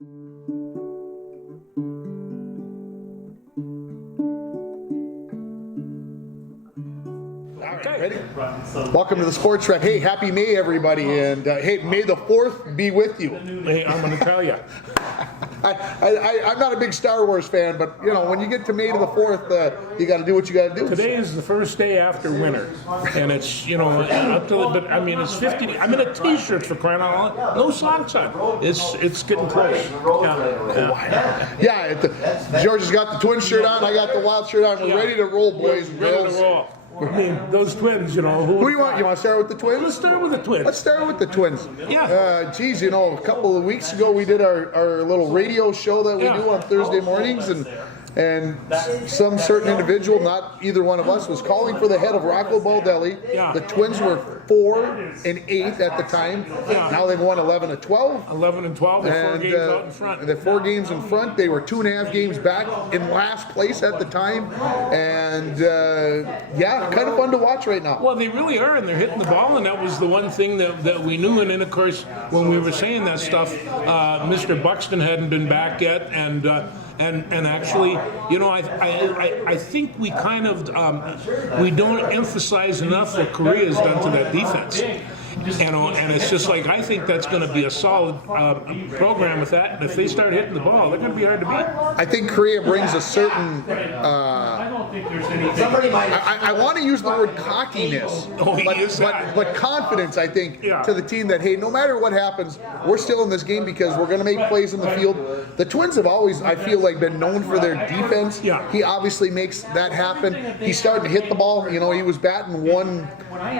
Ready? Welcome to the Sports Rep. Hey, happy May, everybody, and hey, May the 4th be with you. Hey, I'm going to tell you. I'm not a big Star Wars fan, but you know, when you get to May to the 4th, you got to do what you got to do. Today is the first day after winter, and it's, you know, up to the, but I mean, it's 50. I'm in a T-shirt for crying out loud. No socks on. It's getting close. George has got the twin shirt on. I got the wild shirt on. We're ready to roll, boys and girls. Ready to roll. I mean, those twins, you know. Who do you want? You want to start with the twins? Let's start with the twins. Let's start with the twins. Yeah. Geez, you know, a couple of weeks ago we did our little radio show that we do on Thursday mornings, and some certain individual, not either one of us, was calling for the head of Rocco Baldelli. Yeah. The Twins were 4-8 at the time. Yeah. Now they've won 11-12. 11-12. They're 4 games out in front. They're 4 games in front. They were 2.5 games back in last place at the time, and kind of fun to watch right now. Well, they really are, and they're hitting the ball, and that was the one thing that we knew. And then, of course, when we were saying that stuff, Mr. Buxton hadn't been back yet, and actually, you know, I think we kind of we don't emphasize enough what Korea has done to that defense. You know, and it's just like, I think that's going to be a solid program with that. And if they start hitting the ball, they're going to be hard to beat. I think Korea brings a certain. I want to use the word cockiness, but confidence. I think to the team that, hey, no matter what happens, we're still in this game because we're going to make plays in the field. The Twins have always, I feel like, been known for their defense. Yeah. He obviously makes that happen. He's starting to hit the ball. You know, he was batting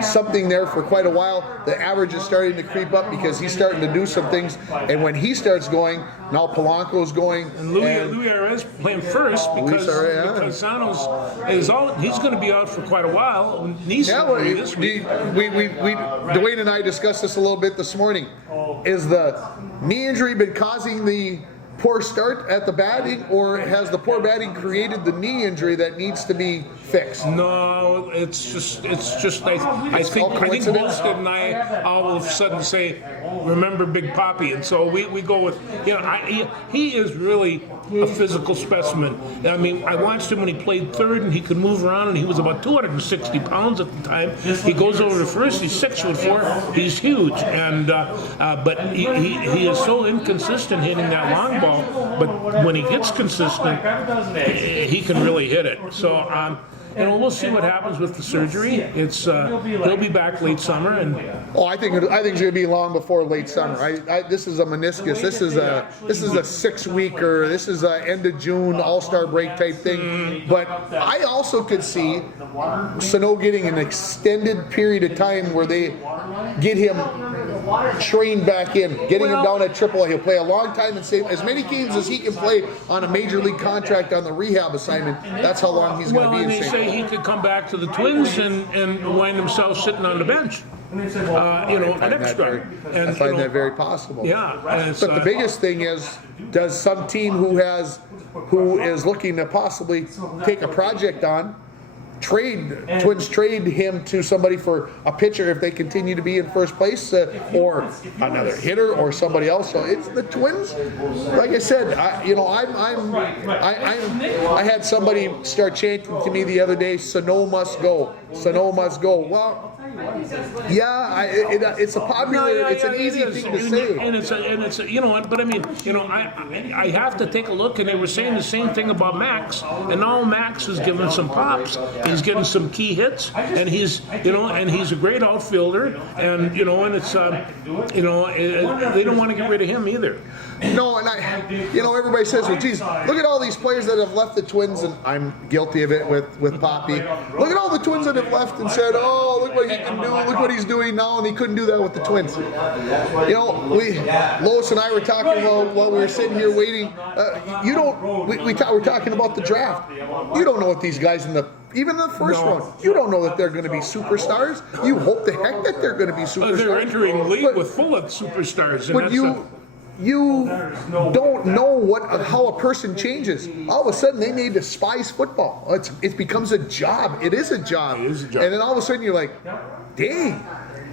something there for quite a while. The average is starting to creep up because he's starting to do some things. And when he starts going, now Polanco's going. And Louis Arez playing first because Sanos is he's going to be out for quite a while. Dwayne and I discussed this a little bit this morning. Is the knee injury been causing the poor start at the batting, or has the poor batting created the knee injury that needs to be fixed? No, it's just I think Holstead and I all of a sudden say, remember Big Poppy, and so we go with, you know, he is really a physical specimen. I mean, I watched him when he played third, and he could move around, and he was about 260 pounds at the time. He goes over to first, he's 6'4", he's huge, and but he is so inconsistent hitting that long ball. But when he gets consistent, he can really hit it. So, you know, we'll see what happens with the surgery. It's he'll be back late summer, and I think it's going to be long before late summer. This is a meniscus. This is a 6-week or this is a end of June All-Star break type thing. But I also could see Sano getting an extended period of time where they get him trained back in, getting him down at AAA. He'll play a long time and save as many games as he can play on a major league contract on the rehab assignment. That's how long he's going to be in St. He could come back to the Twins and wind himself sitting on the bench. An extra. I find that very possible. Yeah. But the biggest thing is, does some team who is looking to possibly take a project on, Twins trade him to somebody for a pitcher if they continue to be in first place, or another hitter or somebody else. So it's the Twins. Like I said, I had somebody start chanting to me the other day, "Sano must go. Sano must go." Well, it's a popular, it's an easy thing to say. And it's you know what, but I mean, you know, I have to take a look, and they were saying the same thing about Max, and now Max is giving some pops. He's getting some key hits, and he's a great outfielder, and it's they don't want to get rid of him either. No, and everybody says, well, geez, look at all these players that have left the Twins, and I'm guilty of it with Poppy. Look at all the Twins that have left and said, oh, look what he can do, look what he's doing now, and he couldn't do that with the Twins. Lois and I were talking about while we were sitting here waiting. We're talking about the draft. You don't know what these guys even in the first round, you don't know that they're going to be superstars. You hope the heck that they're going to be superstars. They're entering the league with full of superstars. But you don't know how a person changes. All of a sudden, they need to despise football. It becomes a job. It is a job. It is a job. And then all of a sudden, you're like, dang.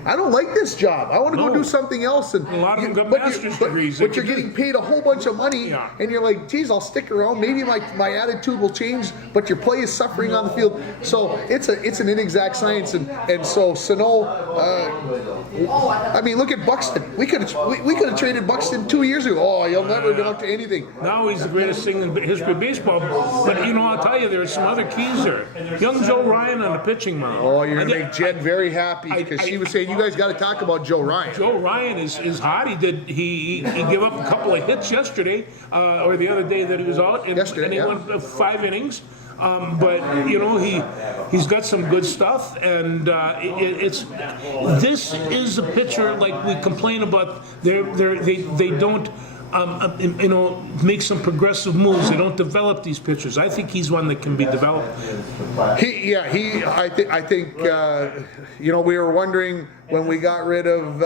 I don't like this job. I want to go No. do something else. And A lot of them got but master's degrees. But you're getting paid a whole bunch of money, Yeah. and you're like, geez, I'll stick around. Maybe my attitude will change, but your play is suffering on the field. So it's an inexact science, and so Sano. I mean, look at Buxton. We could have traded Buxton 2 years ago. Oh, he'll never amount to anything. Now he's the greatest thing in history of baseball. But I'll tell you, there are some other keys there. Young Joe Ryan on the pitching mound. Oh, you're gonna make Jen very happy because she was saying you guys got to talk about Joe Ryan. Joe Ryan is hot. He gave up a couple of hits yesterday or the other day that he was out, and he went 5 innings. But he's got some good stuff, and this is a pitcher like we complain about. They don't. Make some progressive moves. They don't develop these pitchers. I think he's one that can be developed. I think we were wondering when we got rid of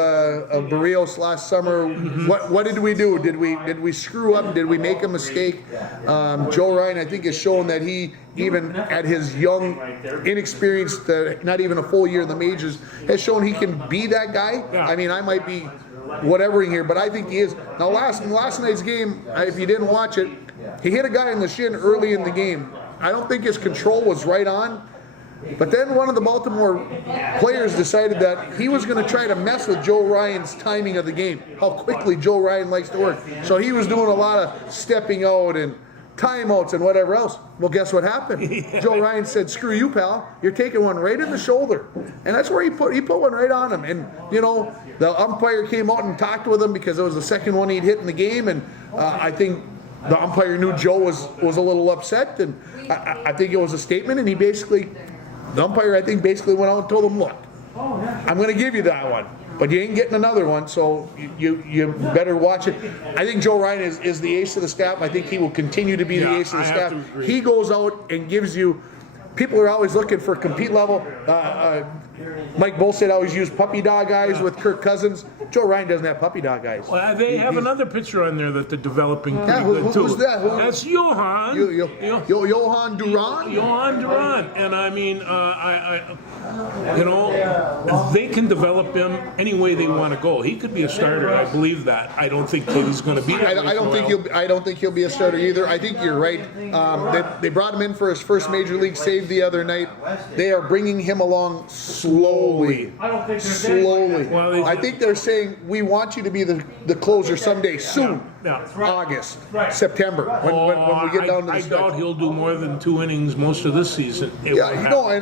Barrios last summer, what did we do? Did we screw up? Did we make a mistake? Joe Ryan, I think, has shown that he, even at his young, inexperienced, not even a full year in the majors, has shown he can be that guy. Yeah. I mean, I might be whatevering here, but I think he is. Now, last night's game, if you didn't watch it, he hit a guy in the shin early in the game. I don't think his control was right on, but then one of the Baltimore players decided that he was going to try to mess with Joe Ryan's timing of the game, how quickly Joe Ryan likes to work. So he was doing a lot of stepping out and timeouts and whatever else. Well, guess what happened? Joe Ryan said, "Screw you, pal. You're taking one right in the shoulder." And that's where he put one right on him. And the umpire came out and talked with him because it was the second one he'd hit in the game. And I think the umpire knew Joe was a little upset, and I think it was a statement. And the umpire I think basically went out and told him, "Look, I'm going to give you that one, but you ain't getting another one, so you better watch it." I think Joe Ryan is the ace of the staff. I think he will continue to be the ace of the staff. He goes out and gives you. People are always looking for compete level. Mike Bolstead always used puppy dog eyes with Kirk Cousins. Joe Ryan doesn't have puppy dog eyes. Well, they have another pitcher on there that they're developing pretty good too. Who's that? That's Johan. Johan Duran? Johan Duran. And I mean, they can develop him any way they want to go. He could be a starter. I believe that. I don't think he's going to be. I don't think he'll be a starter either. I think you're right. They brought him in for his first major league save the other night. They are bringing him along slowly. Well, I think they're saying, we want you to be the closer someday, soon. Yeah. August, September, when we get down to the I stretch. doubt he'll do more than 2 innings most of this season. And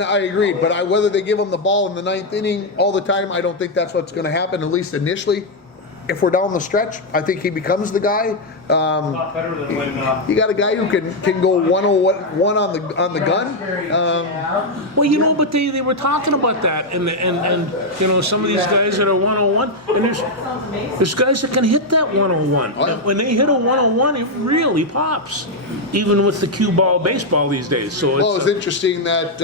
I agree. But whether they give him the ball in the 9th inning all the time, I don't think that's what's going to happen, at least initially. If we're down the stretch, I think he becomes the guy. You got a guy who can go 101 on the gun. But they were talking about that, and some of these guys that are 101, and there's guys that can hit that 101. And when they hit a 101, it really pops, even with the cue ball baseball these days. So it's interesting that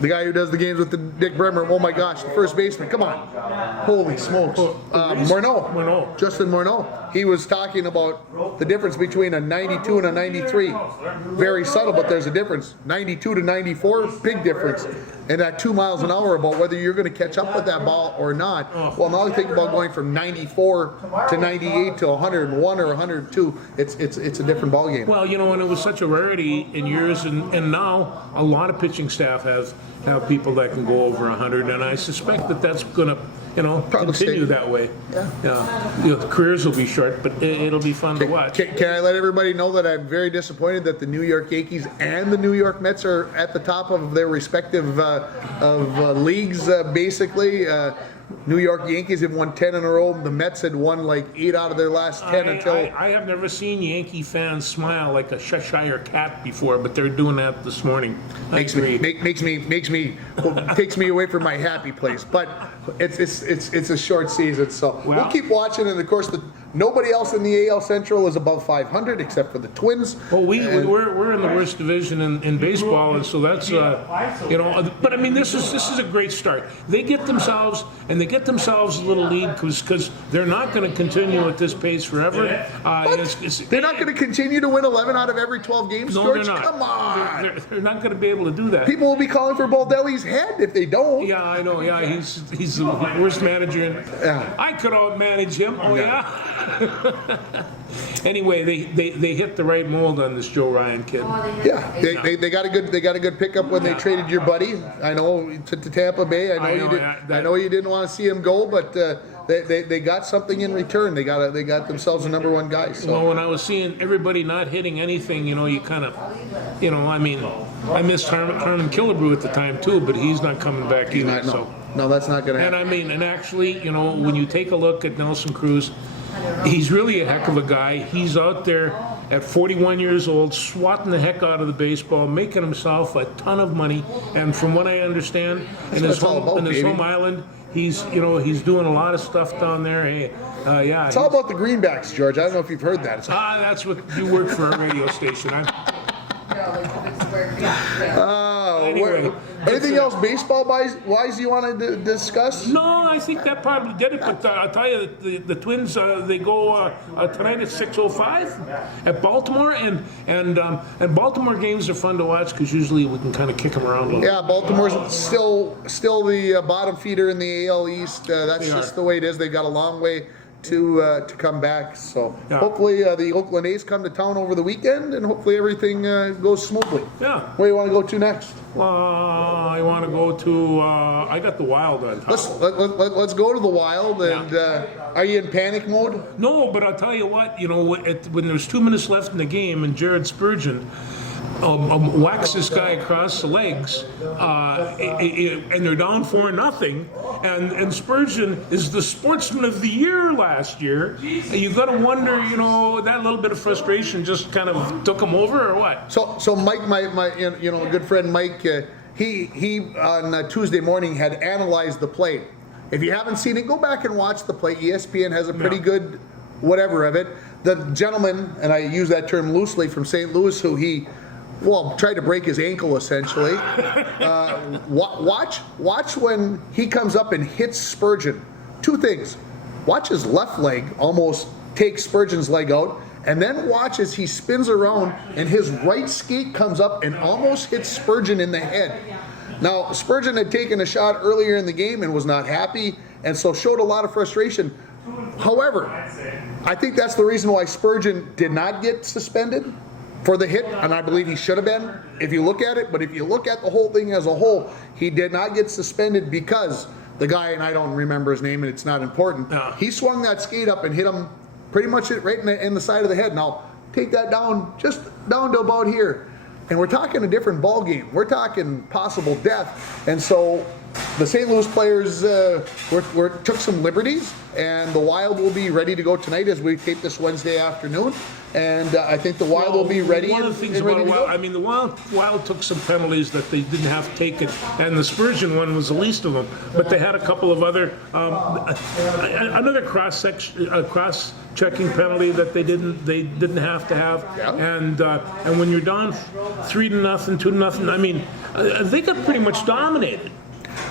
the guy who does the games with the Dick Bremer, oh my gosh, the first baseman, come on, holy smokes, Morneau, Justin Morneau. He was talking about the difference between a 92 and a 93. Very subtle, but there's a difference. 92 to 94, big difference. And at 2 miles an hour, about whether you're going to catch up with that ball or not. Well, now think about going from 94 to 98 to 101 or 102. It's a different ball game. Well, and it was such a rarity in years, and now a lot of pitching staff have people that can go over 100, and I suspect that's going to continue that way. The careers will be short, but it'll be fun to watch. Can I let everybody know that I'm very disappointed that the New York Yankees and the New York Mets are at the top of their respective leagues, basically. New York Yankees have won 10 in a row. The Mets had won like 8 out of their last 10 until... I have never seen Yankee fans smile like a Cheshire cat before, but they're doing that this morning. Takes me away from my happy place. But it's a short season, so we'll keep watching. And of course, Nobody else in the AL Central is above 500 except for the Twins. Well, we're in the worst division in baseball, and so that's But I mean, this is a great start. They get themselves a little lead because they're not going to continue at this pace forever. They're not going to continue to win 11 out of every 12 games, No, George? they're not. Come on. They're not going to be able to do that. People will be calling for Baldelli's head if they don't. Yeah, I know. Yeah, he's the worst manager. I could out-manage him. Oh, yeah. Anyway, they hit the right mold on this Joe Ryan kid. Yeah, they got a good pickup when they traded your buddy. I know to Tampa Bay. I know you didn't want to see him go, but they got something in return. They got themselves a number one guy. So. Well, when I was seeing everybody not hitting anything, you kind of, I mean, I missed Harmon Killebrew at the time too, but he's not coming back either. No, that's not going to happen. And I mean, and actually, when you take a look at Nelson Cruz, he's really a heck of a guy. He's out there at 41 years old, swatting the heck out of the baseball, making himself a ton of money. And from what I understand, in his home island, he's doing a lot of stuff down there. Hey, it's all about the greenbacks, George. I don't know if you've heard that. That's what you work for a radio station. Anyway, anything else baseball-wise you want to discuss? No, I think that probably did it. But I'll tell you that the Twins they go tonight at 6:05 at Baltimore, and Baltimore games are fun to watch because usually we can kind of kick them around a little. Yeah, Baltimore's still the bottom feeder in the AL East. That's just the way it is. They've got a long way to come back. So hopefully the Oakland A's come to town over the weekend, and hopefully everything goes smoothly. Yeah. Where do you want to go to next? I want to go to. I got the Wild on top. Let's go to the Wild. And are you in panic mode? No, but I'll tell you what. When there's 2 minutes left in the game, and Jared Spurgeon whacks this guy across the legs, and they're down 4-0, and Spurgeon is the Sportsman of the Year last year. You got to wonder, that little bit of frustration just kind of took him over, or what? So Mike, my good friend Mike, he on Tuesday morning had analyzed the play. If you haven't seen it, go back and watch the play. ESPN has a pretty good whatever of it. The gentleman, and I use that term loosely, from St. Louis, who tried to break his ankle essentially. Watch when he comes up and hits Spurgeon. Two things. Watch his left leg almost take Spurgeon's leg out, and then watch as he spins around and his right skate comes up and almost hits Spurgeon in the head. Now, Spurgeon had taken a shot earlier in the game and was not happy, and so showed a lot of frustration. However, I think that's the reason why Spurgeon did not get suspended for the hit, and I believe he should have been, if you look at it. But if you look at the whole thing as a whole, he did not get suspended because the guy, and I don't remember his name, and it's not important, he swung that skate up and hit him pretty much right in the side of the head. Now, take that down, just down to about here. And we're talking a different ball game. We're talking possible death. And so the St. Louis players took some liberties, and the Wild will be ready to go tonight as we tape this Wednesday afternoon. And I think the Wild will be ready. One of the things about the Wild, I mean, the Wild took some penalties that they didn't have to take, and the Spurgeon one was the least of them. But they had a couple of other, another cross-checking penalty that they didn't have to have. Yeah. And when you're down 3-0, 2-0, I mean, they got pretty much dominated.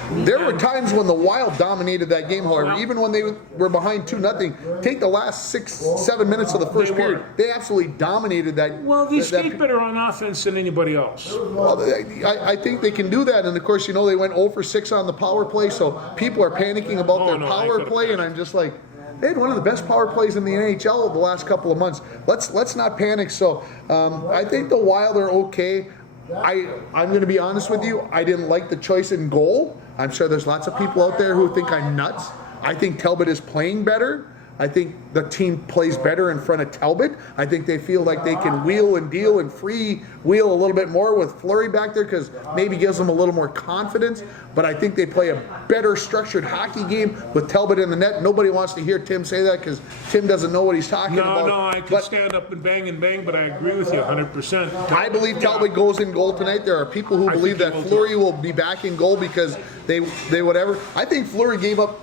There were times when the Wild dominated that game, however, even when they were behind 2-0. Take the last 6-7 minutes of the first period. They absolutely dominated that. Well, they skate better on offense than anybody else. Well, I think they can do that. And, of course, they went 0 for 6 on the power play, so people are panicking about their power play, and I'm just like, they had one of the best power plays in the NHL the last couple of months. Let's not panic. So I think the Wild are okay. I'm going to be honest with you. I didn't like the choice in goal. I'm sure there's lots of people out there who think I'm nuts. I think Talbot is playing better. I think the team plays better in front of Talbot. I think they feel like they can wheel and deal and free wheel a little bit more with Fleury back there, because maybe gives them a little more confidence. But I think they play a better structured hockey game with Talbot in the net. Nobody wants to hear Tim say that because Tim doesn't know what he's talking about. No, I can stand up and bang, but I agree with you 100%. I believe Talbot goes in goal tonight. There are people who believe that Fleury will be back in goal because they whatever. I think Fleury gave up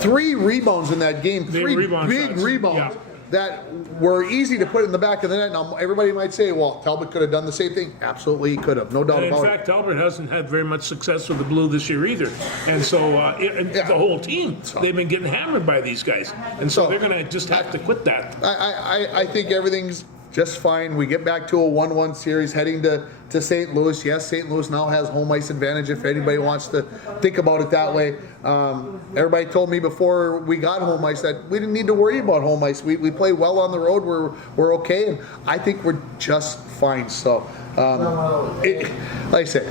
3 rebounds in that game, 3 rebound big shots. rebounds. Yeah. That were easy to put in the back of the net. Now, everybody might say, well, Talbot could have done the same thing. Absolutely, he could have. No doubt And in about fact, Talbot hasn't had very much success with the Blue this year either. And so the whole team, they've been getting hammered by these guys. And so they're going to just have to quit that. I think everything's just fine. We get back to a 1-1 series heading to St. Louis. Yes, St. Louis now has home ice advantage if anybody wants to think about it that way. Everybody told me before we got home ice that we didn't need to worry about home ice. We play well on the road. We're okay, and I think we're just fine. So, like I said,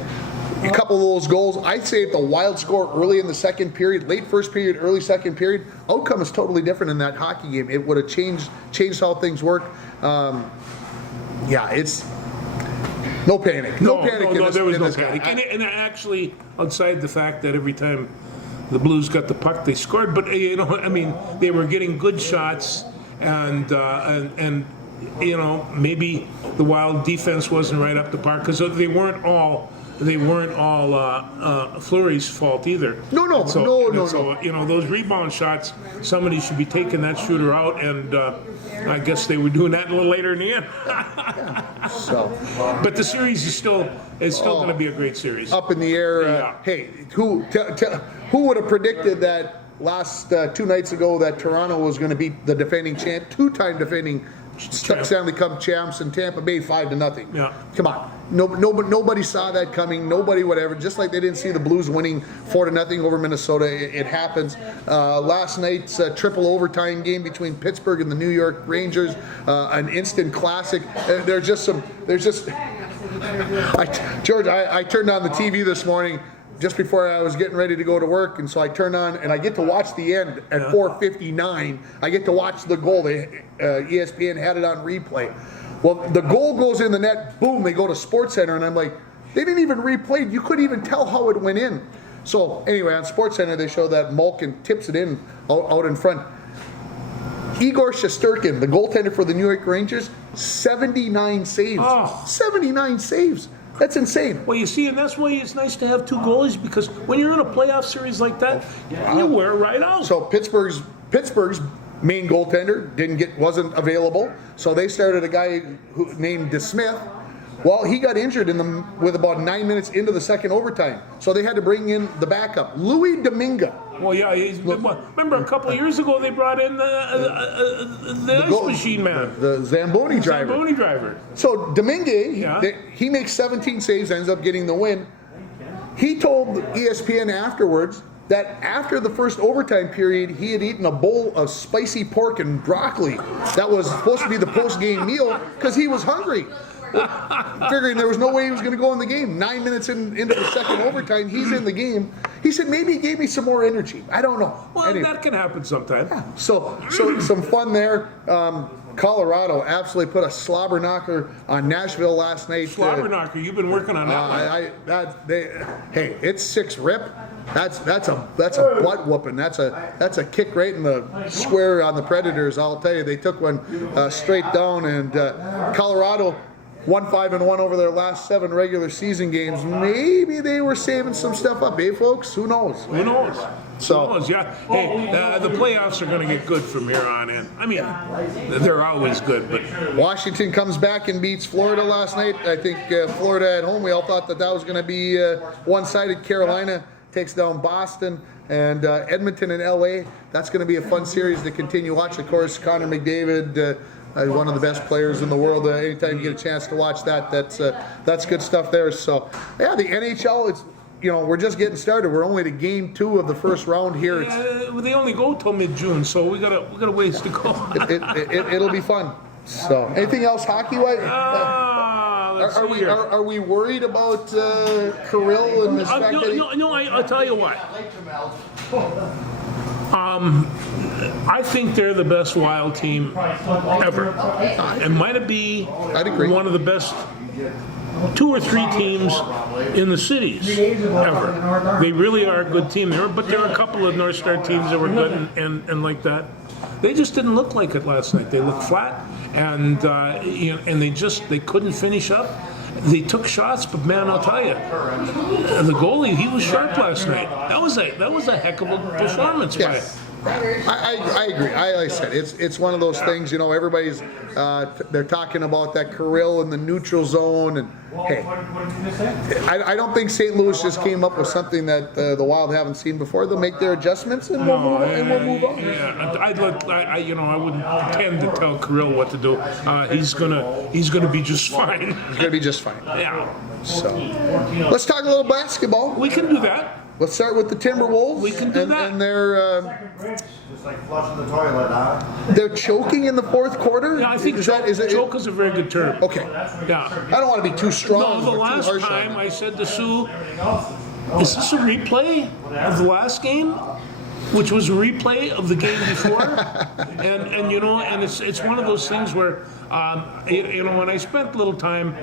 a couple of those goals. I'd say if the Wild score early in the second period, late first period, early second period, outcome is totally different in that hockey game. It would have changed how things work. It's no panic. No panic. No, there was no panic. And actually, outside the fact that every time the Blues got the puck, they scored. But they were getting good shots, and maybe the Wild defense wasn't right up to par because they weren't all Fleury's fault either. No. So those rebound shots, somebody should be taking that shooter out, and I guess they were doing that a little later in the end. But the series is still going to be a great series. Up in the air. Yeah. Hey, who would have predicted that last 2 nights ago that Toronto was going to beat the defending champ, 2-time defending Stanley Cup champs in Tampa Bay 5-0. Yeah. Come on. Nobody saw that coming. Nobody whatever. Just like they didn't see the Blues winning 4-0 over Minnesota. It happens. Last night's triple overtime game between Pittsburgh and the New York Rangers, an instant classic. George, I turned on the TV this morning just before I was getting ready to go to work, and so I turn on and I get to watch the end at 4:59. I get to watch the goal. ESPN had it on replay. Well, the goal goes in the net. Boom! They go to SportsCenter, and I'm like, they didn't even replay it. You couldn't even tell how it went in. So anyway, on SportsCenter they show that Malkin tips it in out in front. Igor Shesterkin, the goaltender for the New York Rangers, 79 saves. 79 saves. That's insane. Well, you see, and that's why it's nice to have 2 goalies, because when you're in a playoff series like that, you wear right out. So Pittsburgh's main goaltender wasn't available, so they started a guy named DeSmith. Well, he got injured with about 9 minutes into the second overtime, so they had to bring in the backup, Louis Dominga. Well, yeah, remember a couple of years ago they brought in the ice machine man, the Zamboni driver. So Domingue, he makes 17 saves, ends up getting the win. He told ESPN afterwards that after the first overtime period, he had eaten a bowl of spicy pork and broccoli. That was supposed to be the post-game meal because he was hungry. Figuring there was no way he was going to go in the game. 9 minutes into the second overtime, he's in the game. He said maybe he gave me some more energy. I don't know. Well, anyway, that can happen sometime. Yeah. So some fun there. Colorado absolutely put a slobber knocker on Nashville last night. Slobber knocker. You've been working on that. Hey, it's 6 rip. That's a butt whooping. That's a kick right in the square on the Predators. I'll tell you, they took one straight down, and Colorado won 5-1 over their last 7 regular season games. Maybe they were saving some stuff up, folks? Who knows? Who knows? Yeah. Hey, the playoffs are going to get good from here on in. I mean, they're always good, but Washington comes back and beats Florida last night. I think Florida at home, we all thought that was going to be one-sided. Carolina takes down Boston, and Edmonton and LA. That's going to be a fun series to continue watch. Of course, Connor McDavid, one of the best players in the world. Anytime you get a chance to watch that's good stuff there. So yeah, the NHL, it's we're just getting started. We're only to game 2 of the first round here. They only go till mid-June, so we got a ways to go. It'll be fun. So anything else hockey-wise? Are we worried about Kirill and his fact that I'll tell you what. I think they're the best Wild team ever. It might be one of the best 2 or 3 teams in the cities ever. They really are a good team there, but there are a couple of North Star teams that were good and like that. They just didn't look like it last night. They looked flat, and they couldn't finish up. they took shots, but man, I'll tell you, the goalie, he was sharp last night. That was a heck of a performance by him. I agree. Like I said, it's one of those things. Everybody's they're talking about that Kirill in the neutral zone, and hey, I don't think St. Louis just came up with something that the Wild haven't seen before. They'll make their adjustments, and we'll move on. Yeah, I wouldn't pretend to tell Kirill what to do. He's gonna be just fine. He's gonna be just fine. Yeah. So let's talk a little basketball. We can do that. Let's start with the Timberwolves. We can do that. And Just like flushing the toilet, huh? they're choking in the fourth quarter. Yeah, I think choke is a very good term. Okay. Yeah. I don't want to be too strong. No, the or last too harsh time on I said to Sue, is this a replay of the last game? Which was a replay of the game before, and it's one of those things where, when I spent a little time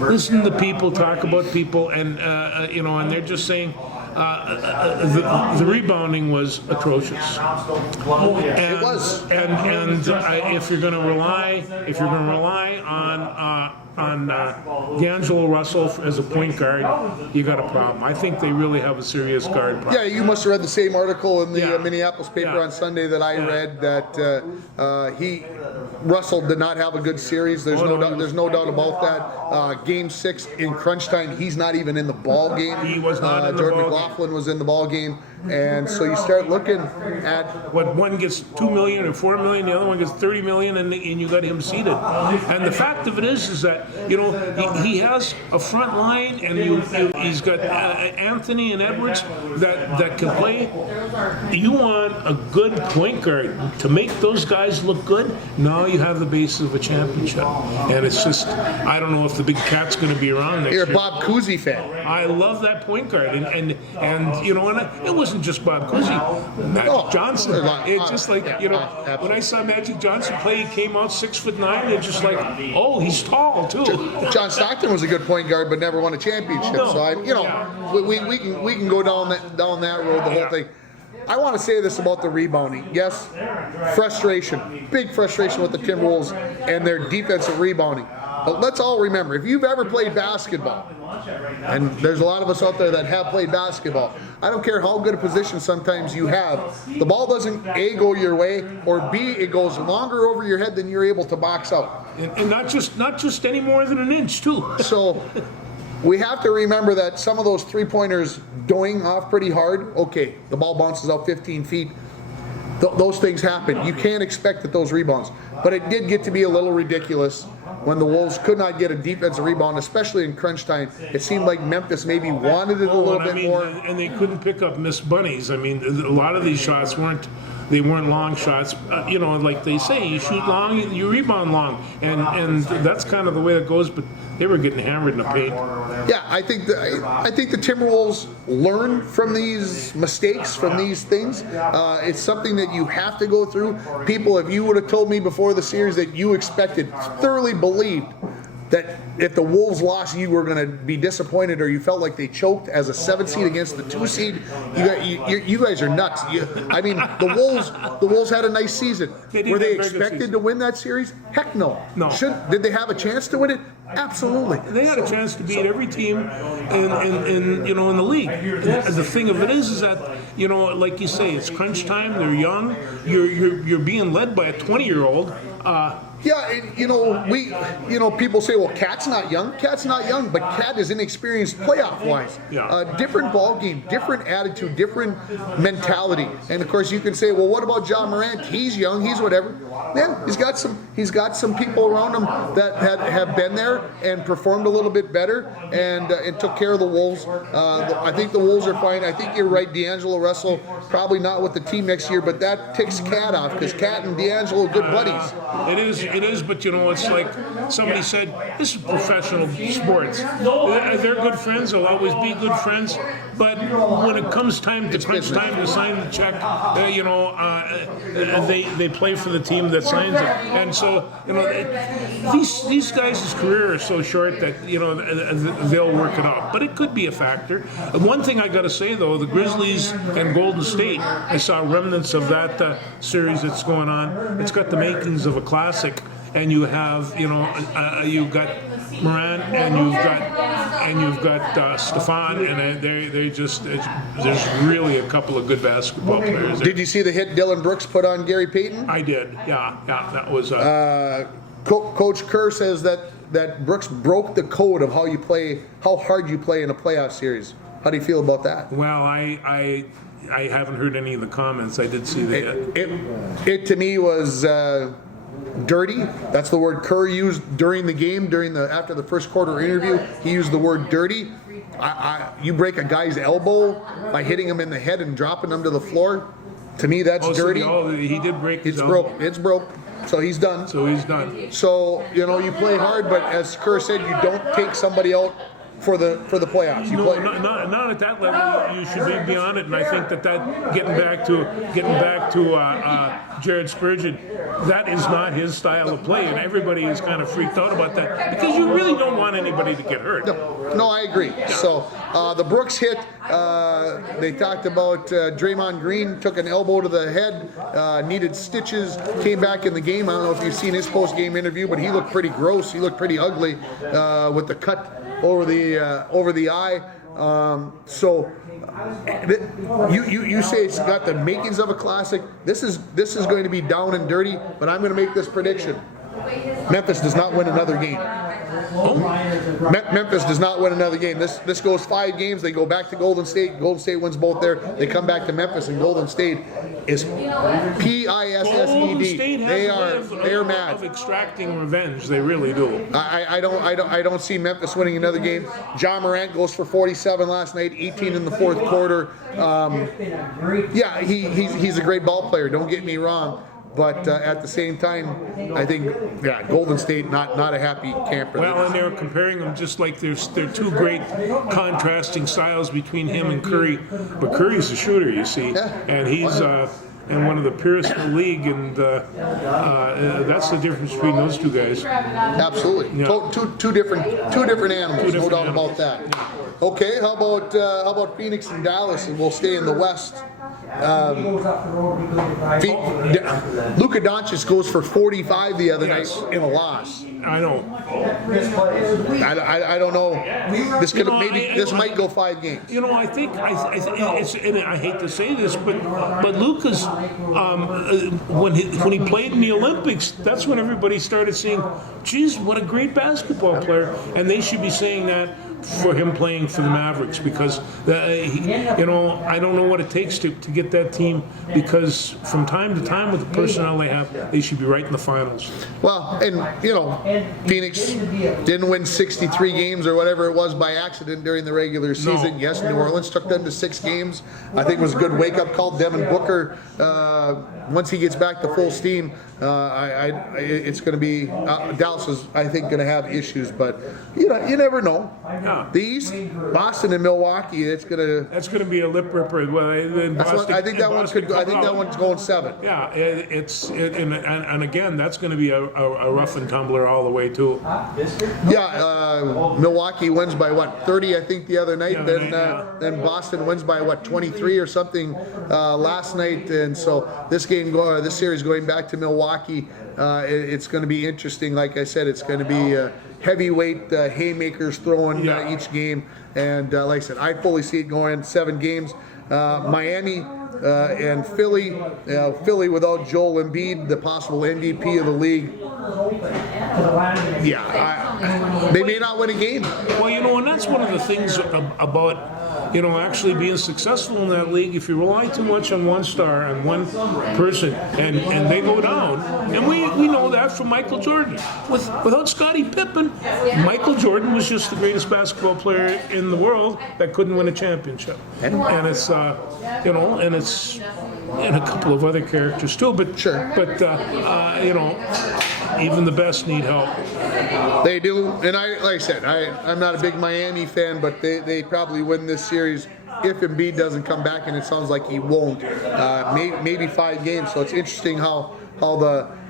listening to people talk about people, and and they're just saying the rebounding was atrocious. It was. And if you're going to rely on D'Angelo Russell as a point guard, you got a problem. I think they really have a serious guard problem. Yeah, you must have read the same article in the Yeah. Minneapolis paper Yeah. on Sunday that I read that Russell did not have a good series. There's no doubt about that. Game 6 in crunch time, he's not even in the ball game. He was not in the Jordan ball McLaughlin was in the ball game, and so you start looking at What, one gets $2 million or $4 million, the other one gets $30 million, and you got him seated. And the fact of it is that he has a front line, and he's got Anthony and Edwards that can play. You want a good point guard to make those guys look good. Now you have the basis of a championship, and it's just, I don't know if the big cat's going to be around next you're a year. Bob Cousy fan. I love that point guard, and it wasn't just Bob Cousy, Magic Johnson. It's just like when I saw Magic Johnson play, he came out 6'9", and just like, oh, he's tall too. John Stockton was a good point guard, but never won a championship. No. So we can go down that road, the whole thing. I want to say this about the rebounding. Yes, frustration, big frustration with the Timberwolves and their defensive rebounding. But let's all remember, if you've ever played basketball, and there's a lot of us out there that have played basketball, I don't care how good a position sometimes you have, the ball doesn't A, go your way, or B, it goes longer over your head than you're able to box out. And not just any more than an inch too. So we have to remember that some of those three-pointers going off pretty hard, okay, the ball bounces out 15 feet. Those things happen. You can't expect that those rebounds. But it did get to be a little ridiculous when the Wolves could not get a defensive rebound, especially in crunch time. It seemed like Memphis maybe wanted it a little bit more. And they couldn't pick up missed bunnies. I mean, a lot of these shots weren't long shots. Like they say, you shoot long, you rebound long, and that's kind of the way it goes. But they were getting hammered in the paint. Yeah, I think the Timberwolves learn from these mistakes, from these things. It's something that you have to go through. People, if you would have told me before the series that you expected, thoroughly believed that if the Wolves lost, you were going to be disappointed, or you felt like they choked as a 7 seed against the 2 seed. You guys are nuts. The Wolves had a nice season. Were they expected to win that series? Heck no. No. Did they have a chance to win it? Absolutely. They had a chance to beat every team in the league. And the thing of it is that like you say, it's crunch time. They're young. You're being led by a 20-year-old. Yeah, and, people say, well, Cat's not young. Cat's not young, but Cat is inexperienced playoff-wise. Yeah. Different ball game, different attitude, different mentality. And of course, you can say, well, what about John Morant? He's young. He's whatever. Man, he's got some people around him that have been there and performed a little bit better and took care of the Wolves. I think the Wolves are fine. I think you're right. D'Angelo Russell probably not with the team next year, but that ticks Cat off because Cat and D'Angelo are good buddies. It is, but it's like somebody said, this is professional sports. They're good friends, they'll always be good friends, but when it comes time to crunch time to sign the check, they play for the team that signs it. And so, these guys' career is so short that, they'll work it out. But it could be a factor. One thing I got to say, though, the Grizzlies and Golden State, I saw remnants of that series that's going on. It's got the makings of a classic. and you have you've got Moran and you've got Stefan, and they just there's really a couple of good basketball players there. Did you see the hit Dylan Brooks put on Gary Payton? I did, yeah, that was. Coach Kerr says that Brooks broke the code of how hard you play in a playoff series. How do you feel about that? Well, I haven't heard any of the comments. I did see that. It to me was dirty. That's the word Kerr used during the game, after the first quarter interview. He used the word dirty. You break a guy's elbow by hitting him in the head and dropping him to the floor. To me, that's dirty. He did break his elbow. It's broke. So he's done. So you play hard, but as Kerr said, you don't take somebody out for the playoffs. Not at that level. You should be beyond it, and I think that getting back to Jared Spurgeon, that is not his style of play, and everybody is kind of freaked out about that because you really don't want anybody to get hurt. No, I agree. Yeah. So the Brooks hit, they talked about Draymond Green took an elbow to the head, needed stitches, came back in the game. I don't know if you've seen his post-game interview, but he looked pretty gross. He looked pretty ugly with the cut over the eye. You say it's got the makings of a classic. This is going to be down and dirty, but I'm going to make this prediction. Memphis does not win another game. Memphis does not win another game. This goes 5 games. They go back to Golden State. Golden State wins both there. They come back to Memphis, and Golden State is PISSED. They are mad. Of extracting revenge, they really do. I don't see Memphis winning another game. John Morant goes for 47 last night, 18 in the fourth quarter. Yeah, he's a great ball player. Don't get me wrong. But at the same time, I think, Golden State not a happy camper. Well, and they were comparing them just like they're two great contrasting styles between him and Curry. But Curry's a shooter, you see, and he's and one of the purest in the league, and that's the difference between those two guys. Absolutely, yeah. Two different animals, no doubt about that. Okay, how about Phoenix and Dallas, and we'll stay in the West. Luka Doncic goes for 45 the other night in a loss. I know. I don't know. This might go 5 games. I think it's. And I hate to say this, but Luka's when he played in the Olympics, that's when everybody started saying, "Geez, what a great basketball player!" And they should be saying that for him playing for the Mavericks, because I don't know what it takes to get that team, because from time to time with the personnel they have, they should be right in the finals. Well, and Phoenix didn't win 63 games or whatever it was by accident during the regular season. No. Yes, New Orleans took them to 6 games. I think it was a good wake-up call. Devin Booker, once he gets back to full steam, it's going to be Dallas is, I think, going to have issues, but you never know. Yeah. The East, Boston and Milwaukee, that's going to be a lip ripper. Well, I think that one's good. I think that one's going 7. Yeah, and again, that's going to be a rough and tumbler all the way too. Yeah, Milwaukee wins by 30, I think, the other night. Then Boston wins by 23 or something last night, and so this series going back to Milwaukee, it's going to be interesting. Like I said, it's going to be heavyweight haymakers throwing each game, and like I said, I fully see it going 7 games. Miami and Philly. Philly without Joel Embiid, the possible MVP of the league. Yeah, they may not win a game. Well, and that's one of the things about actually being successful in that league. If you rely too much on one star, on one person, and they go down, and we know that from Michael Jordan. Without Scottie Pippen, Michael Jordan was just the greatest basketball player in the world that couldn't win a championship. And it's and it's and a couple of other characters too. But sure. But even the best need help. They do, and like I said, I'm not a big Miami fan, but they probably win this series if Embiid doesn't come back, and it sounds like he won't. Maybe 5 games. So it's interesting how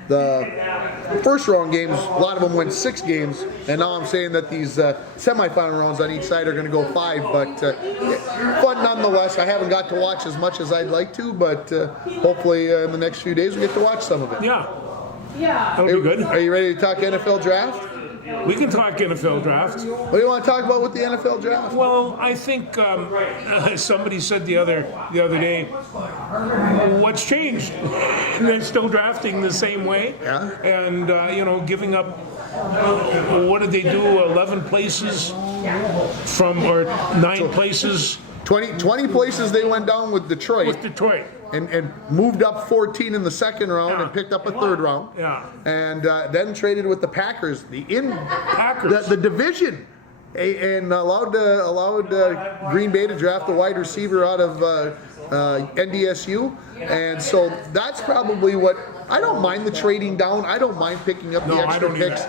the first round games, a lot of them went 6 games, and now I'm saying that these semifinal rounds on each side are going to go 5, but fun nonetheless. I haven't got to watch as much as I'd like to, but hopefully in the next few days we get to watch some of it. Yeah. That'll be good. Are you ready to talk NFL draft? We can talk NFL draft. What do you want to talk about with the NFL draft? Well, I think somebody said the other day, what's changed? They're still drafting the same way, Yeah. and giving up. What did they do? 11 places or 9 places 20 places they went down with Detroit. with Detroit. And moved up 14 in the second round Yeah. and picked up a third round. Yeah. And then traded with the Packers, Packers. the division, and allowed Green Bay to draft the wide receiver out of NDSU. And so that's probably what. I don't mind the trading down. I don't mind picking up the No, I extra don't either. picks.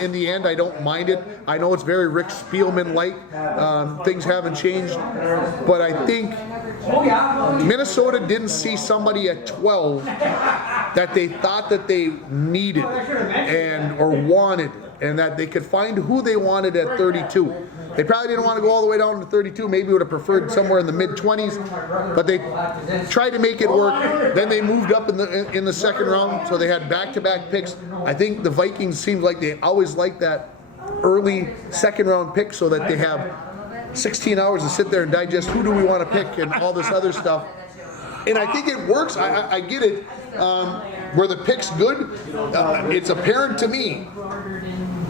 In the end, I don't mind it. I know it's very Rick Spielman-like. Things haven't changed, but I think Minnesota didn't see somebody at 12 that they thought that they needed or wanted, and that they could find who they wanted at 32. They probably didn't want to go all the way down to 32. Maybe would have preferred somewhere in the mid-20s, but they tried to make it work. Then they moved up in the second round, so they had back-to-back picks. I think the Vikings seemed like they always liked that early second-round pick, so that they have 16 hours to sit there and digest who do we want to pick and all this other stuff. And I think it works. I get it. Where the pick's good, it's apparent to me.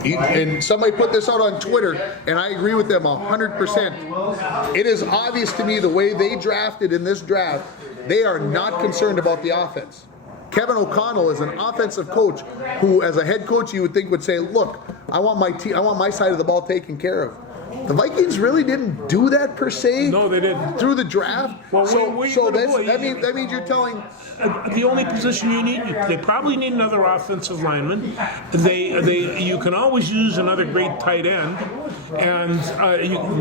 And somebody put this out on Twitter, and I agree with them 100%. It is obvious to me the way they drafted in this draft, they are not concerned about the offense. Kevin O'Connell is an offensive coach who, as a head coach, you would think would say, "Look, I want my side of the ball taken care of." The Vikings really didn't do that per se. No, they didn't. Through the draft. Well, so where you gonna go? that means you're telling. The only position you need, they probably need another offensive lineman. You can always use another great tight end, and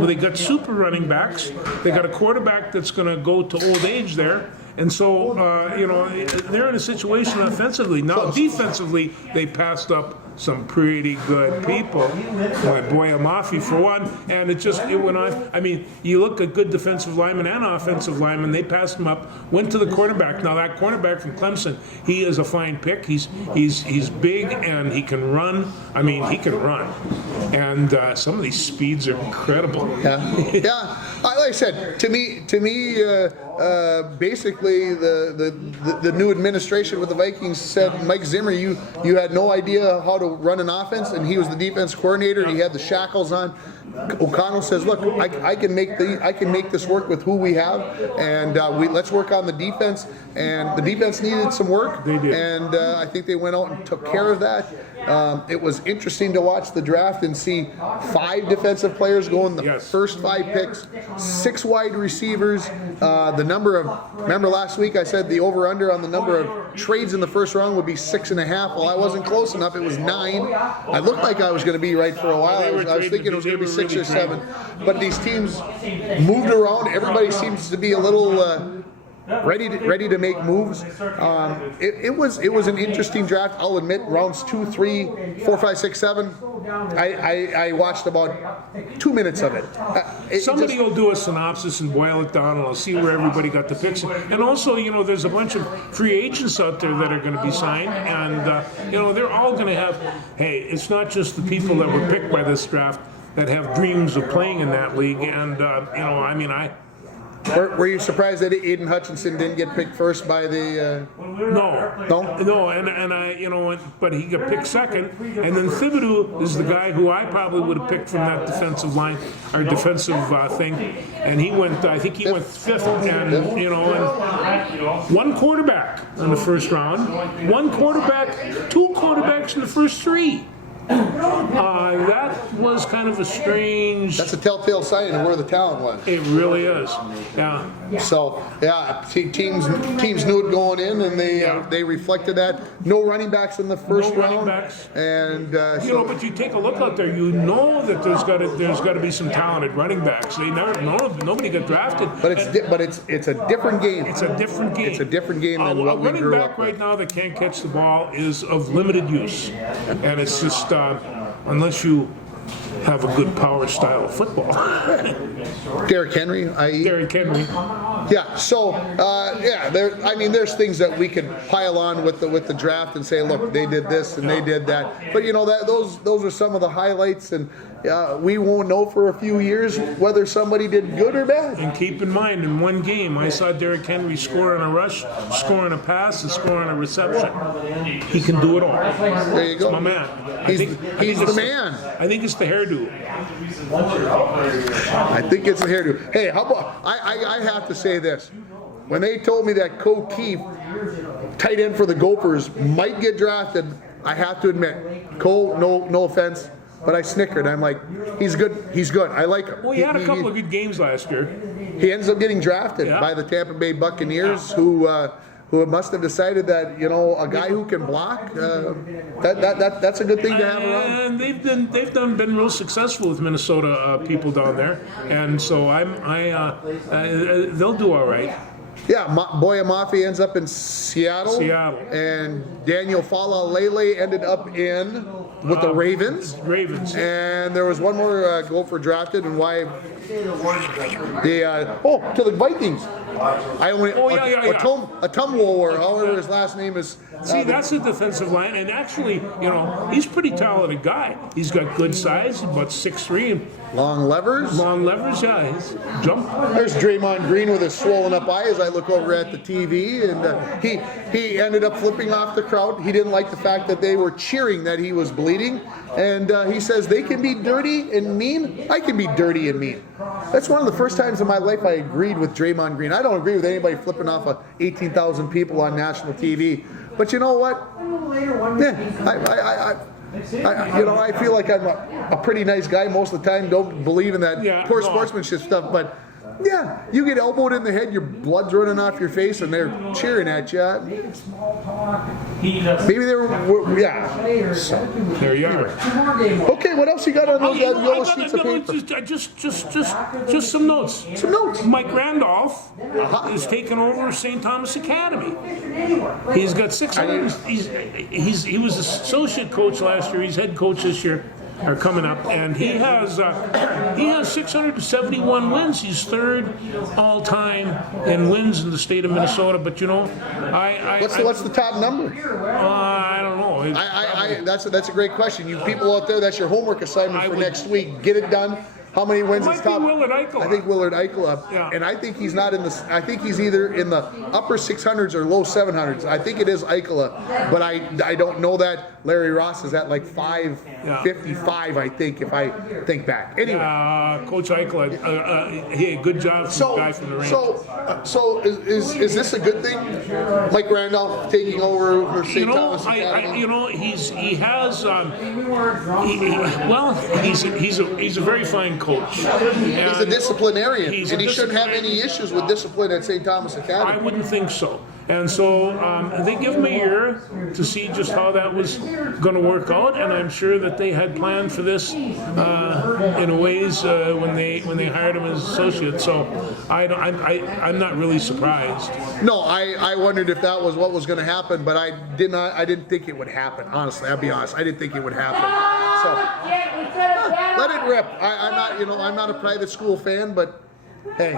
they got super running backs. They got a quarterback that's going to go to old age there, and so they're in a situation offensively. Now defensively, they passed up some pretty good people. My boy Amafi for one, and it went on. I mean, you look at good defensive linemen and offensive linemen, they passed him up, went to the quarterback. Now that quarterback from Clemson, he is a fine pick. He's big and he can run. I mean, he can run. And some of these speeds are incredible. Yeah. Like I said, to me, basically the new administration with the Vikings said, Mike Zimmer, you had no idea how to run an offense, and he was the defense coordinator. He had the shackles on. O'Connell says, "Look, I can make this work with who we have, and let's work on the defense." And the defense needed some work. They did. And I think they went out and took care of that. It was interesting to watch the draft and see 5 defensive players go in the first 5 picks, 6 wide receivers. Remember last week I said the over-under on the number of trades in the first round would be 6.5. Well, I wasn't close enough. It was 9. I looked like I was going to be right for a while. I was thinking it was going to be 6 or 7. But these teams moved around. Everybody seems to be a little ready to make moves. It was an interesting draft. I'll admit, rounds 2, 3, 4, 5, 6, 7. I watched about 2 minutes of it. Somebody will do a synopsis and boil it down, and I'll see where everybody got the picks. And also, there's a bunch of free agents out there that are going to be signed, and they're all going to have. Hey, it's not just the people that were picked by this draft that have dreams of playing in that league. And Were you surprised that Aiden Hutchinson didn't get picked first by the? No, and but he got picked second, and then Thibodeau is the guy who I probably would have picked from that defensive line or defensive thing, and he went. I think he went 5th, and and one quarterback in the first round, 2 quarterbacks in the first 3. That was kind of a strange. That's a telltale sign of where the talent was. It really is. Yeah. So teams knew it going in, and they reflected that. No running backs in the first round. Running backs. And but you take a look out there. You know that there's got to be some talented running backs. Nobody got drafted. But it's a different game. It's a different game. It's a different game than what we running grew back up with. right now that can't catch the ball is of limited use, and it's just unless you have a good power style of football. Derrick Henry, i.e. Derrick Henry. Yeah. So there's things that we could pile on with the draft and say, look, they did this and they did that. But those are some of the highlights, and we won't know for a few years whether somebody did good or bad. And keep in mind, in one game, I saw Derrick Henry score on a rush, score on a pass, and score on a reception. He can do it all. There you go. He's my man. He's the man. I think it's the hairdo. I think it's the hairdo. Hey, how about I have to say this. When they told me that Cole Keefe, tight end for the Gophers, might get drafted, I have to admit, Cole, no offense, but I snickered. I'm like, he's good. He's good. I like him. Well, he had a couple of good games last year. He ends up getting drafted by the Tampa Bay Buccaneers, who must have decided that a guy who can block, that's a good thing to have around. And they've been real successful with Minnesota people down there, and so they'll do all right. Yeah, Boya Mafi ends up in Seattle. And Daniel Falalele ended up with the Ravens. And there was one more Gopher drafted, and why? To the Vikings. Atumwo, or however his last name is. See, that's a defensive line, and actually, he's a pretty talented guy. He's got good size, he's about 6'3". Long levers, yeah. He's jump. There's Draymond Green with his swollen up eye as I look over at the TV, and he ended up flipping off the crowd. He didn't like the fact that they were cheering that he was bleeding, and he says they can be dirty and mean. I can be dirty and mean. That's one of the first times in my life I agreed with Draymond Green. I don't agree with anybody flipping off of 18,000 people on national TV, but you know what? Yeah, I feel like I'm a pretty nice guy most of the time. Don't believe in that poor sportsmanship stuff, but yeah, you get elbowed in the head, your blood's running off your face, and they're cheering at you. Maybe they were, So, there you are. Okay, what else you got on those yellow sheets of paper? Just some notes. Some notes. Mike Randolph is taking over St. Thomas Academy. He's got 600. He was associate coach last year. He's head coach this year. Are coming up, and he has 671 wins. He's third all time in wins in the state of Minnesota. But what's the top number? I don't know. That's a great question. You people out there, that's your homework assignment for next week. Get it done. How many wins is top? Willard Eichel. I think Willard Eichel, and I think he's not in the. I think he's either in the upper 600s or low 700s. I think it is Eichel, but I don't know that. Larry Ross is at like 555, I think, if I think back. Anyway, Coach Eichel, good job from the guy from the Rangers. So is this a good thing? Mike Randolph taking over for St. Thomas Academy? He's a very fine coach. He's a disciplinarian, and he shouldn't have any issues with discipline at St. Thomas Academy. I wouldn't think so. And so they give him a year to see just how that was going to work out, and I'm sure that they had planned for this in a ways when they hired him as associate. So I'm not really surprised. No, I wondered if that was what was going to happen, but I didn't think it would happen. Honestly, I'll be honest. I didn't think it would happen. So let it rip. I'm not a private school fan, but. Hey,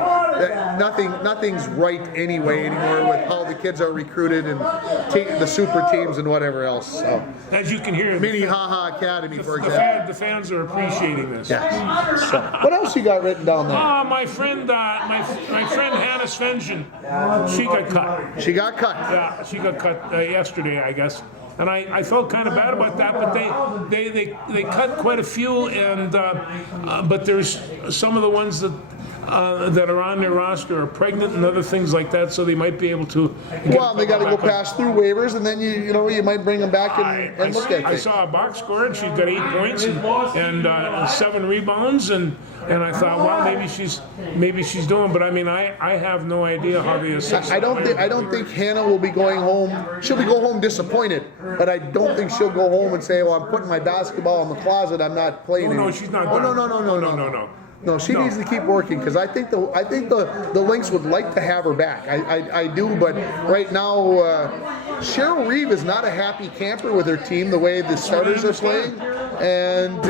nothing's right anymore with how the kids are recruited and the super teams and whatever else. So, as you can hear, Minnehaha Academy, for example. The fans are appreciating this. Yeah. So, what else you got written down there? My friend Hannah Svensson, she got cut. She got cut. Yeah, she got cut yesterday, I guess. And I felt kind of bad about that, but they cut quite a few, and but there's some of the ones that are on their roster are pregnant and other things like that, so they might be able to. Well, they got to go pass through waivers, and then you might bring them back and look at things. I saw a box score, and she's got 8 points and 7 rebounds, and I thought, well, maybe she's doing, but I mean, I have no idea how the assist. I don't think Hannah will be going home. She'll be going home disappointed, but I don't think she'll go home and say, well, I'm putting my basketball in the closet. I'm not playing anymore. No, she's not. Oh, no. No, she needs to keep working, because I think the Lynx would like to have her back. I do, but right now Cheryl Reeve is not a happy camper with her team the way the starters are playing, and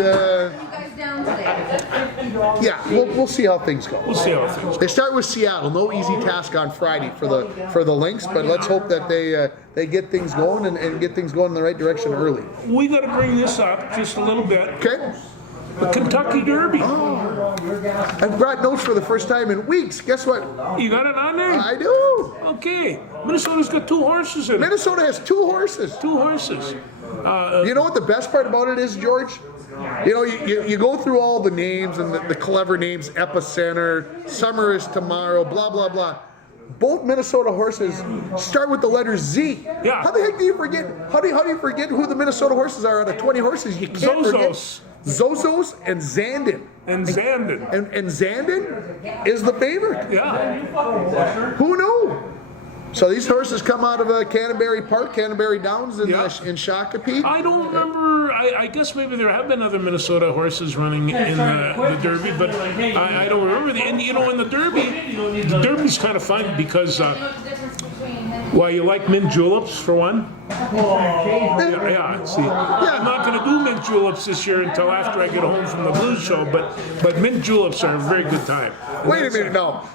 Yeah, we'll see how things go. We'll see how things go. They start with Seattle. No easy task on Friday for the Lynx, but let's hope that they get things going and get things going in the right direction early. We got to bring this up just a little bit. Okay. The Kentucky Derby. I've brought notes for the first time in weeks. Guess what? You got it on there? I do. Okay. Minnesota's got 2 horses in it. Minnesota has 2 horses. 2 horses. You know what the best part about it is, George? You know, you go through all the names and the clever names, Epicenter, Summer is Tomorrow, blah, blah, blah. Both Minnesota horses start with the letter Z. Yeah. How the heck do you forget? How do you forget who the Minnesota horses are out of 20 horses? You can't forget. Zozos and Zandon. And Zandon. And Zandon is the favorite. Yeah. Who knew? So these horses come out of Canterbury Park, Canterbury Downs in Shakopee. I don't remember. I guess maybe there have been other Minnesota horses running in the Derby, but I don't remember. And you know, in the Derby's kind of fun because, well, you like mint juleps for one. Yeah. See, I'm not going to do mint juleps this year until after I get home from the blues show, but mint juleps are a very good time. Wait a minute, now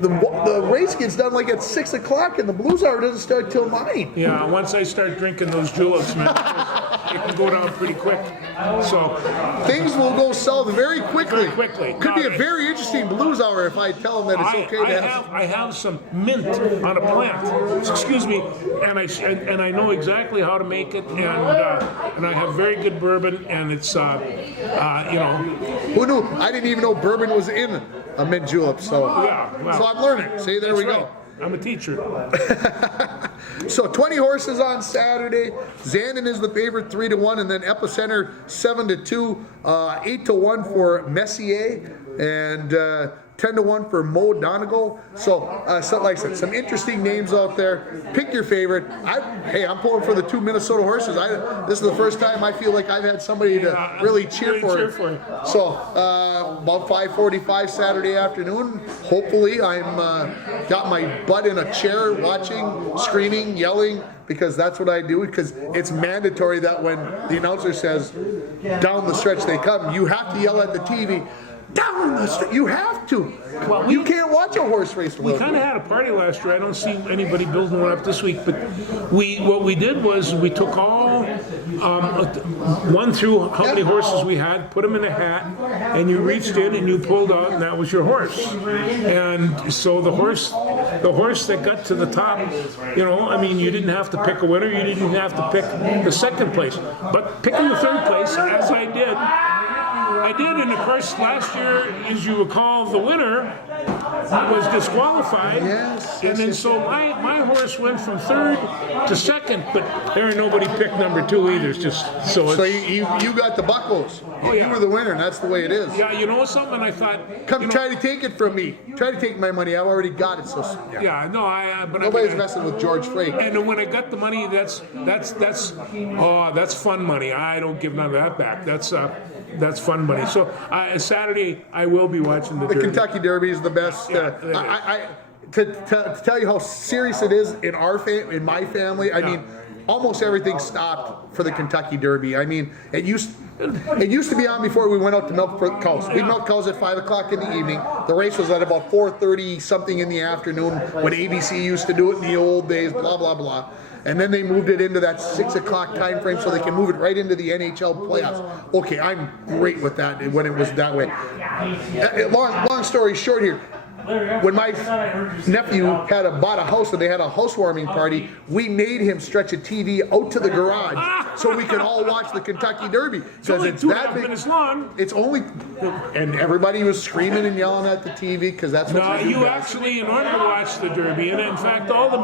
the race gets done like at 6 o'clock, and the blues hour doesn't start till 9. Yeah, once I start drinking those juleps, man, it can go down pretty quick. So things will go south very quickly. Very quickly. Could be a very interesting blues hour if I tell them that it's okay to have. I have some mint on a plant. Excuse me, and I know exactly how to make it, and I have very good bourbon, and it's you know. Who knew? I didn't even know bourbon was in a mint julep. So well, so I'm learning. See, there we go. I'm a teacher. So 20 horses on Saturday. Zandon is the favorite, 3-1, and then Epicenter 7-2, 8-1 for Messier, and 10-1 for Mo Donegal. So, like I said, some interesting names out there. Pick your favorite. I'm pulling for the 2 Minnesota horses. This is the first time I feel like I've had somebody to really cheer for. So, about 5:45 Saturday afternoon. Hopefully, I'm got my butt in a chair, watching, screaming, yelling, because that's what I do. Because it's mandatory that when the announcer says down the stretch they come, you have to yell at the TV. Down the street, you have to. Well, you can't watch a horse race. We kind of had a party last year. I don't see anybody building one up this week, but what we did was we took all one through how many horses we had, put them in a hat, and you reached in and you pulled out, and that was your horse. And so the horse that got to the top, you know, I mean, you didn't have to pick a winner, you didn't have to pick the second place, but picking the third place, as I did, and of course last year, as you recall, the winner was disqualified. So my horse went from third to second, but there ain't nobody picked number 2 either. It's just so you got the buckles. Oh, yeah. You were the winner, and that's the way it is. Yeah, you know something? I thought, try to take it from me. Try to take my money. I've already got it. So but nobody's messing with George Frake. And when I got the money, that's fun money. I don't give none of that back. That's fun money. So Saturday I will be watching the Derby. Kentucky Derby is the best. To tell you how serious it is in my family, I mean, almost everything stopped for the Kentucky Derby. I mean, it used to be on before we went out to milk cows. We'd milk cows at 5 o'clock in the evening. The race was at about 4:30 something in the afternoon when ABC used to do it in the old days, blah, blah, blah. And then they moved it into that 6 o'clock time frame so they can move it right into the NHL playoffs. Okay, I'm great with that when it was that way. Long story short here. When my nephew bought a house and they had a housewarming party, we made him stretch a TV out to the garage so we could all watch the Kentucky Derby. Because it's that big. Minutes long. It's only, and everybody was screaming and yelling at the TV because that's what you do. Actually, in order to watch the Derby, and in fact all the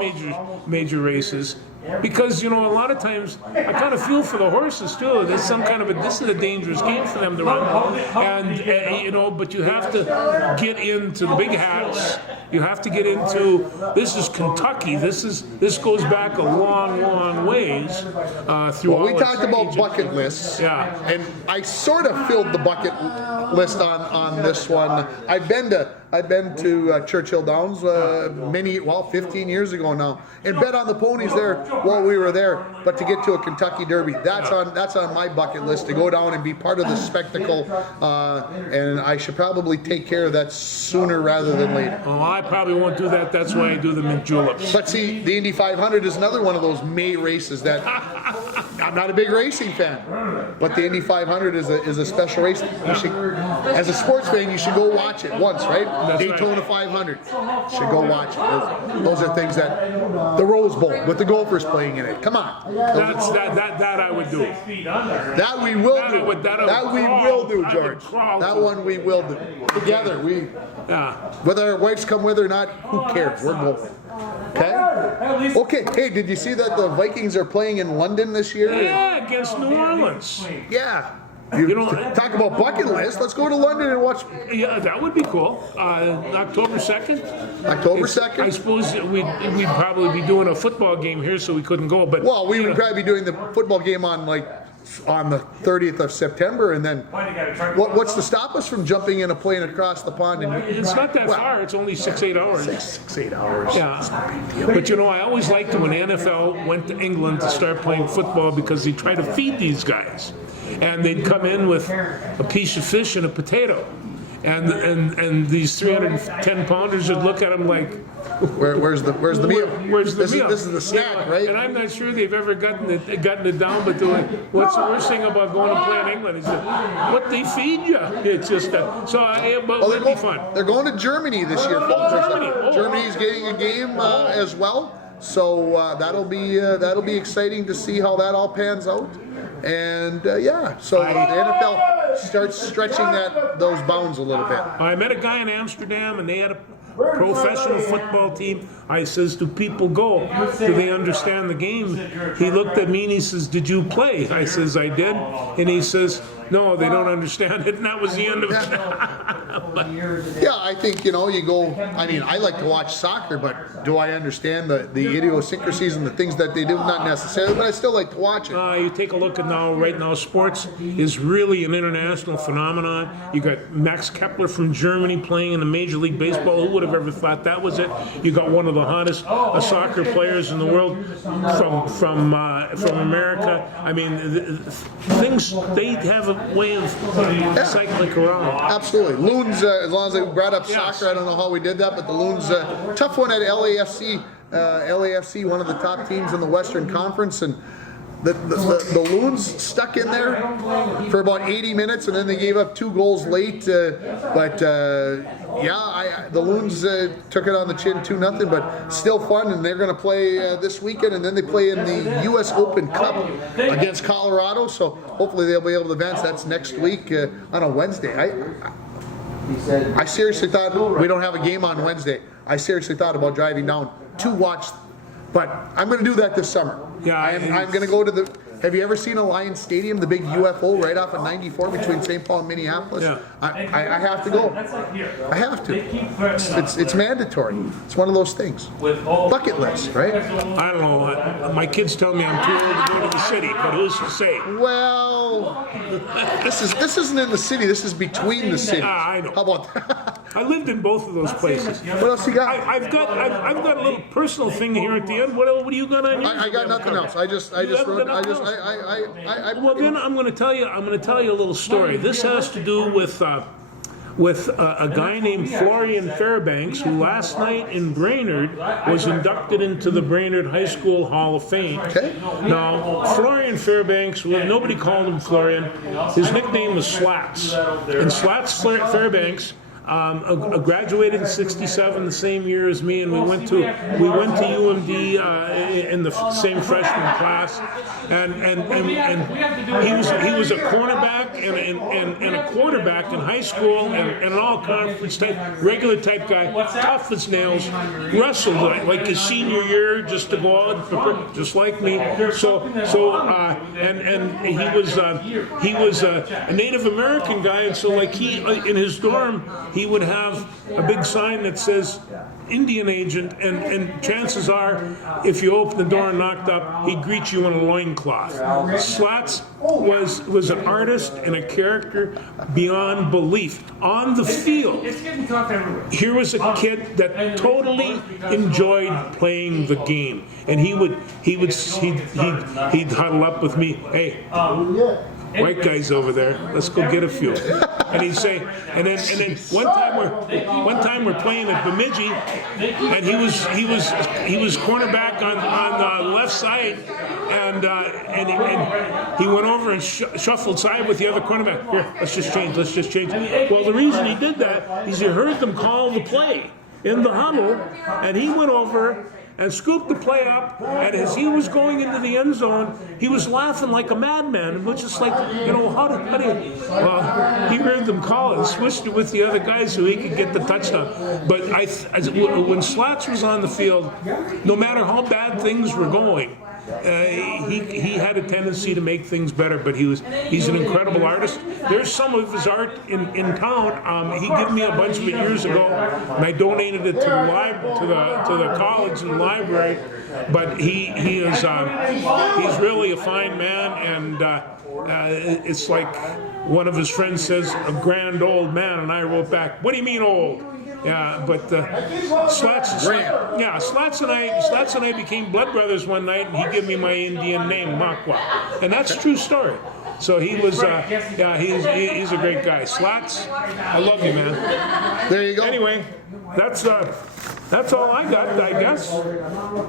major races, because you know a lot of times I kind of feel for the horses too. There's this is a dangerous game for them to run, and you know, but you have to get into the big hats. You have to get into this is Kentucky. This goes back a long ways through. Well, we talked about bucket lists, and I sort of filled the bucket list on this one. I've been to Churchill Downs 15 years ago now, and bet on the ponies there while we were there. But to get to a Kentucky Derby, that's on my bucket list, to go down and be part of the spectacle. And I should probably take care of that sooner rather than later. Oh, I probably won't do that. That's why I do the mint juleps. But see, the Indy 500 is another one of those May races that I'm not a big racing fan, but the Indy 500 is a special race. You should, as a sports fan, you should go watch it once, right? That's Daytona right. 500. Should go watch it. Those are things that the Rose Bowl with the Gophers playing in it. Come on. That I would do. That we will do. That we will do, George. That one we will do. Together, whether our wives come with or not, who cares? We're going. Okay? Okay, hey, did you see that the Vikings are playing in London this year? Yeah, against New Orleans. Yeah. You know, talk about bucket list. Let's go to London and watch. Yeah, that would be cool. October 2nd. October 2nd? I suppose we'd probably be doing a football game here, so we couldn't go. But well, we would probably be doing the football game on the 30th of September, and then what's to stop us from jumping in a plane across the pond? It's not that far. It's only 6-8 hours. 6-8 hours. Yeah. It's no big deal. But I always liked it when NFL went to England to start playing football, because they try to feed these guys. And they'd come in with a piece of fish and a potato. And these 310-pounders would look at them like, where's the meal? Where's the meal? This is the snack, right? And I'm not sure they've ever gotten it down, but they're like, what's the worst thing about going to play in England? He said, what they feed you. It's just it'll be fun. They're going to Germany this year, folks. Germany. Germany's getting a game as well. So that'll be exciting to see how that all pans out. And so the NFL starts stretching those bounds a little bit. I met a guy in Amsterdam, and they had a professional football team. I says, do people go? Do they understand the game? He looked at me and he says, did you play? I says, I did. And he says, no, they don't understand it. And that was the end of it. Yeah, I think, you go, I like to watch soccer, but do I understand the idiosyncrasies and the things that they do? Not necessarily, but I still like to watch it. You take a look at right now, sports is really an international phenomenon. You got Max Kepler from Germany playing in the Major League Baseball. Who would have ever thought that was it? You got one of the hottest soccer players in the world from America. Things, they have a way of cycling around. Absolutely. Loons, as long as they brought up soccer, I don't know how we did that, but the Loons, tough one at LAFC. LAFC, one of the top teams in the Western Conference, and the Loons stuck in there for about 80 minutes, and then they gave up 2 goals late. The Loons took it on the chin 2-0, but still fun, and they're going to play this weekend, and then they play in the U.S. Open Cup against Colorado, so hopefully they'll be able to advance. That's next week on a Wednesday. I seriously thought, we don't have a game on Wednesday. I seriously thought about driving down to watch, but I'm going to do that this summer. Yeah, I'm going to go to the. Have you ever seen Alliance Stadium, the big UFO right off of 94 between St. Paul and Minneapolis? Yeah. I have to go. I have to. It's mandatory. It's one of those things. Bucket list, right? I don't know. My kids tell me I'm too old to go to the city, but who's to say? Well, this isn't in the city. This is between the cities. I know. How about that? I lived in both of those places. What else you got? I've got a little personal thing here at the end. What do you got on yours? I got nothing else. Well, then I'm going to tell you a little story. This has to do with a guy named Florian Fairbanks, who last night in Brainerd was inducted into the Brainerd High School Hall of Fame. Okay. Now, Florian Fairbanks, well, nobody called him Florian. His nickname was Slats. And Slats Fairbanks graduated in '67, the same year as me, and we went to UMD in the same freshman class, and he was a cornerback and a quarterback in high school and an all-conference type, regular type guy, tough as nails, wrestled like his senior year just to go out, just like me. He was a Native American guy, and so like he in his dorm. He would have a big sign that says, Indian agent, and chances are, if you opened the door and knocked up, he'd greet you in a loincloth. Slats was an artist and a character beyond belief. On the field, here was a kid that totally enjoyed playing the game, and he'd huddle up with me, hey, white guys over there, let's go get a few. And he'd say, and then one time we're playing at Bemidji, and he was cornerback on the left side, and he went over and shuffled side with the other cornerback. Here, let's just change. Well, the reason he did that is he heard them call the play in the huddle, and he went over and scooped the play up, and as he was going into the end zone, he was laughing like a madman, which is like, how do you, well, he heard them call it and switched it with the other guys so he could get the touchdown. But when Slats was on the field, no matter how bad things were going, he had a tendency to make things better, but he's an incredible artist. There's some of his art in town. He gave me a bunch of it years ago, and I donated it to the college and library. But he's really a fine man, and it's like one of his friends says, a grand old man, and I wrote back, what do you mean old? Yeah, but Slats and I became blood brothers one night, and he gave me my Indian name, Makwa, and that's a true story. So he was, he's a great guy. Slats, I love you, man. There you go. Anyway, that's all I got, I guess.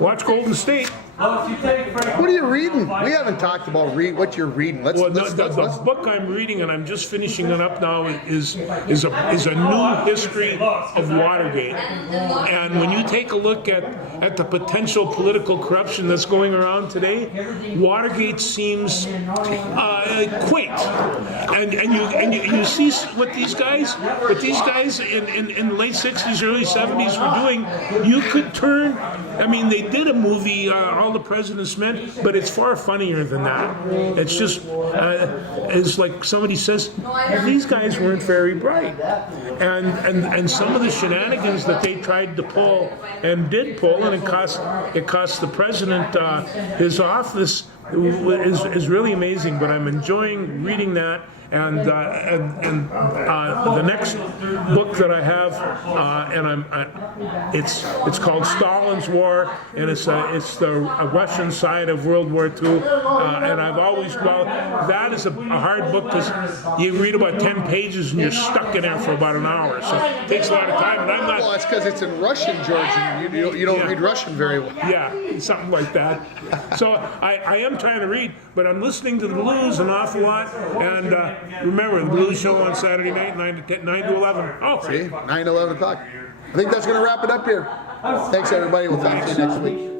Watch Golden State. What are you reading? We haven't talked about what you're reading. The book I'm reading, and I'm just finishing it up now, is a new history of Watergate. And when you take a look at the potential political corruption that's going around today, Watergate seems quaint. And you see what these guys in the late 60s, early 70s were doing. You could turn. I mean, they did a movie, All the President's Men, but it's far funnier than that. It's just, it's like somebody says, these guys weren't very bright. And some of the shenanigans that they tried to pull and did pull, and it cost the president his office, is really amazing. But I'm enjoying reading that. And the next book that I have, it's called Stalin's War, and it's the Russian side of World War II. And I've always, that is a hard book because you read about 10 pages and you're stuck in there for about an hour. So it takes a lot of time. And I'm not. Well, it's because it's in Russian, George. And you don't read Russian very well. Yeah, something like that. So I am trying to read, but I'm listening to the blues an awful lot, and. Remember, the Blues Show on Saturday night, 9 to 11. Oh, see? 9 to 11 o'clock. I think that's going to wrap it up here. Thanks, everybody. We'll talk to you next week.